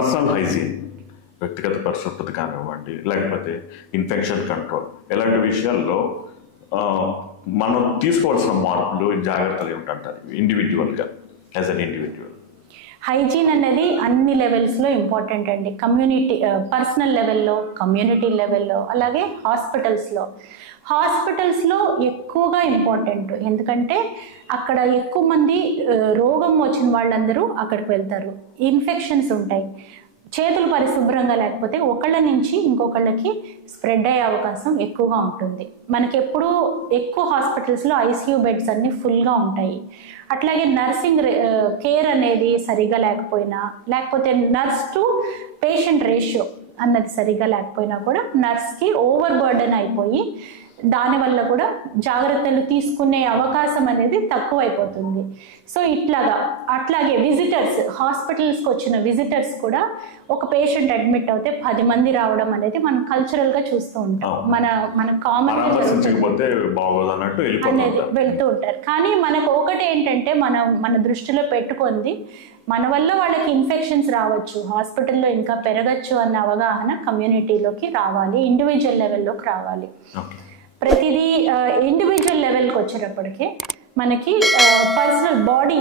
Personal hygiene, వ్యక్తిగత పరిశుభ్రత కానివ్వండి, లేకపోతే ఇన్ఫెక్షన్ కంట్రోల్, ఇలాంటి విషయాల్లో మనం తీసుకోవాల్సిన మార్పులు, జాగ్రత్తలు ఏమిటంటారు ఇండివిజువల్గా, యాజ్ అన్ ఇండివిజువల్? హైజీన్ అనేది అన్ని లెవెల్స్లో ఇంపార్టెంట్ అండి. కమ్యూనిటీ, పర్సనల్ లెవెల్లో, కమ్యూనిటీ లెవెల్లో, అలాగే హాస్పిటల్స్లో ఎక్కువగా ఇంపార్టెంట్. ఎందుకంటే అక్కడ ఎక్కువ మంది రోగం వచ్చిన వాళ్ళందరూ అక్కడికి వెళ్తారు. ఇన్ఫెక్షన్స్ ఉంటాయి. చేతులు పరిశుభ్రంగా లేకపోతే ఒకళ్ళ నుంచి ఇంకొకళ్ళకి స్ప్రెడ్ అయ్యే అవకాశం ఎక్కువగా ఉంటుంది. మనకి ఎప్పుడూ ఎక్కువ హాస్పిటల్స్లో ఐసీయూ బెడ్స్ అన్నీ ఫుల్గా ఉంటాయి. అట్లాగే నర్సింగ్ కేర్ అనేది సరిగా లేకపోయినా, లేకపోతే నర్స్ టు పేషెంట్ రేషియో అన్నది సరిగా లేకపోయినా కూడా నర్స్కి ఓవర్ బర్డెన్ అయిపోయి దానివల్ల కూడా జాగ్రత్తలు తీసుకునే అవకాశం అనేది తక్కువైపోతుంది. సో అట్లాగే విజిటర్స్, హాస్పిటల్స్కి వచ్చిన విజిటర్స్ కూడా ఒక పేషెంట్ అడ్మిట్ అవుతే 10 మంది రావడం అనేది మనం కల్చరల్గా చూస్తూ ఉంటాం. మన కామన్ అనేది వెళ్తూ ఉంటారు. కానీ మనకు ఒకటి ఏంటంటే మన దృష్టిలో పెట్టుకుంది, మన వల్ల వాళ్ళకి ఇన్ఫెక్షన్స్ రావచ్చు, హాస్పిటల్లో ఇంకా పెరగచ్చు అన్న అవగాహన కమ్యూనిటీలోకి రావాలి, ఇండివిజువల్ లెవెల్లోకి రావాలి. ప్రతిదీ ఇండివిజువల్ లెవెల్కి వచ్చేటప్పటికే మనకి పర్సనల్ బాడీ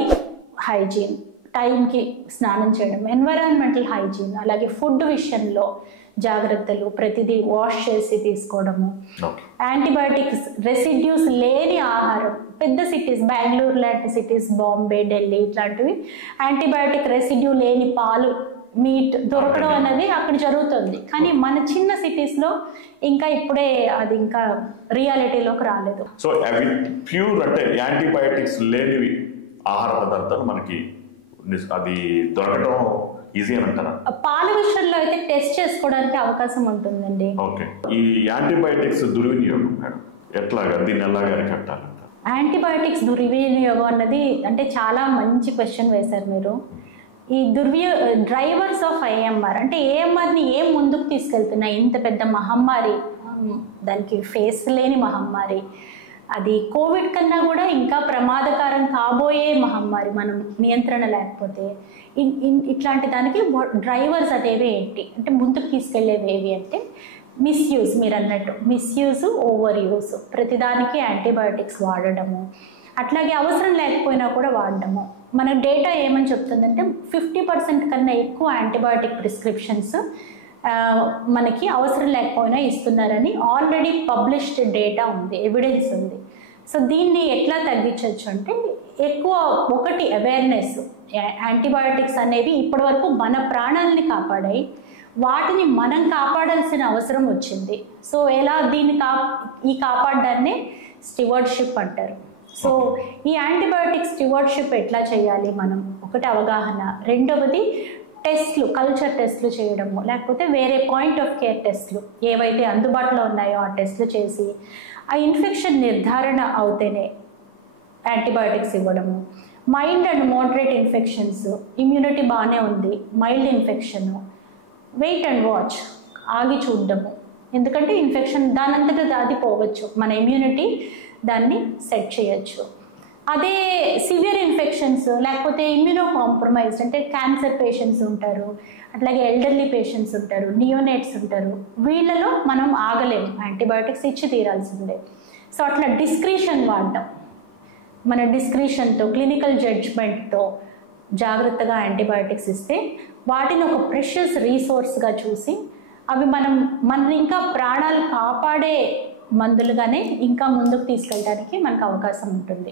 హైజీన్, టైంకి స్నానం చేయడం, ఎన్విరాన్మెంటల్ హైజీన్, అలాగే ఫుడ్ విషయంలో జాగ్రత్తలు, ప్రతిదీ వాష్ చేసి తీసుకోవడము, యాంటీబయాటిక్స్ రెసిడ్యూస్ లేని ఆహారం. పెద్ద సిటీస్, బెంగళూరు లాంటి సిటీస్, బాంబే, ఢిల్లీ ఇట్లాంటివి యాంటీబయాటిక్ రెసిడ్యూ లేని పాలు, మీట్ దొరకడం అనేది అక్కడ జరుగుతుంది. కానీ మన చిన్న సిటీస్లో ఇంకా ఇప్పుడే అది ఇంకా రియాలిటీలోకి రాలేదు. సో అవి ప్యూర్ అంటే యాంటీబయాటిక్స్ లేనివి ఆహార పదార్థాలు మనకి అది దొరకడం ఈజీ అంటారా? పాల విషయంలో అయితే టెస్ట్ చేసుకోవడానికి అవకాశం ఉంటుందండి. ఓకే, ఈ యాంటీబయాటిక్స్ దుర్వినియోగం మేడం ఎట్లాగా, దీన్ని ఎలాగా అరికట్టాలంటారు? యాంటీబయాటిక్స్ దుర్వినియోగం అన్నది అంటే చాలా మంచి క్వశ్చన్ వేశారు మీరు. ఈ డ్రైవర్స్ ఆఫ్ ఏఎంఆర్ అంటే ఏఎంఆర్ని ఏం ముందుకు తీసుకెళ్తున్నాయి? ఇంత పెద్ద మహమ్మారి, దానికి ఫేస్ లేని మహమ్మారి, అది కోవిడ్ కన్నా కూడా ఇంకా ప్రమాదకరం కాబోయే మహమ్మారి మనం నియంత్రణ లేకపోతే. ఇట్లాంటి దానికి డ్రైవర్స్ అనేవి ఏంటి అంటే ముందుకు తీసుకెళ్లేవి ఏవి అంటే మిస్యూజ్, మీరు అన్నట్టు మిస్యూజ్, ఓవర్ యూజ్, ప్రతిదానికి యాంటీబయాటిక్స్ వాడడము, అట్లాగే అవసరం లేకపోయినా కూడా వాడడము. మన డేటా ఏమని చెప్తుందంటే 50% కన్నా ఎక్కువ యాంటీబయాటిక్ ప్రిస్క్రిప్షన్స్ మనకి అవసరం లేకపోయినా ఇస్తున్నారని ఆల్రెడీ పబ్లిష్డ్ డేటా ఉంది, ఎవిడెన్స్ ఉంది. సో దీన్ని ఎట్లా తగ్గించవచ్చు అంటే ఒకటి అవేర్నెస్. యాంటీబయాటిక్స్ అనేవి ఇప్పటి వరకు మన ప్రాణాలని కాపాడాయి, వాటిని మనం కాపాడాల్సిన అవసరం వచ్చింది. సో ఎలా ఈ కాపాడడాన్ని స్టివర్డ్షిప్ అంటారు. సో ఈ యాంటీబయాటిక్ స్టివర్డ్షిప్ ఎట్లా చేయాలి మనం? ఒకటి అవగాహన, రెండవది టెస్ట్లు, కల్చర్ టెస్ట్లు చేయడము, లేకపోతే వేరే పాయింట్ ఆఫ్ కేర్ టెస్ట్లు ఏవైతే అందుబాటులో ఉన్నాయో ఆ టెస్ట్లు చేసి ఆ ఇన్ఫెక్షన్ నిర్ధారణ అవుతేనే యాంటీబయాటిక్స్ ఇవ్వడము. Mild and moderate infections, immunity బాగానే ఉంది, mild infection, wait and watch, ఆగి చూడడము. ఎందుకంటే ఇన్ఫెక్షన్ దానంతటా అది పోవచ్చు, మన ఇమ్యూనిటీ దాన్ని సెట్ చేయొచ్చు. అదే సివియర్ ఇన్ఫెక్షన్స్ లేకపోతే ఇమ్యూనో కాంప్రమైజ్డ్ అంటే క్యాన్సర్ పేషెంట్స్ ఉంటారు, అట్లాగే ఎల్డర్లీ పేషెంట్స్ ఉంటారు, నియోనేట్స్ ఉంటారు, వీళ్ళలో మనం ఆగలేము, యాంటీబయాటిక్స్ ఇచ్చి తీరాల్సిందే. సో అట్లా డిస్క్రిషన్ వాడటం, మన డిస్క్రిషన్తో, క్లినికల్ జడ్జ్మెంట్తో జాగ్రత్తగా యాంటీబయాటిక్స్ ఇస్తే వాటిని ఒక ప్రెషియస్ రీసోర్స్గా చూసి అవి మన ఇంకా ప్రాణాలు కాపాడే మందులుగానే ఇంకా ముందుకు తీసుకెళ్ళడానికి మనకు అవకాశం ఉంటుంది.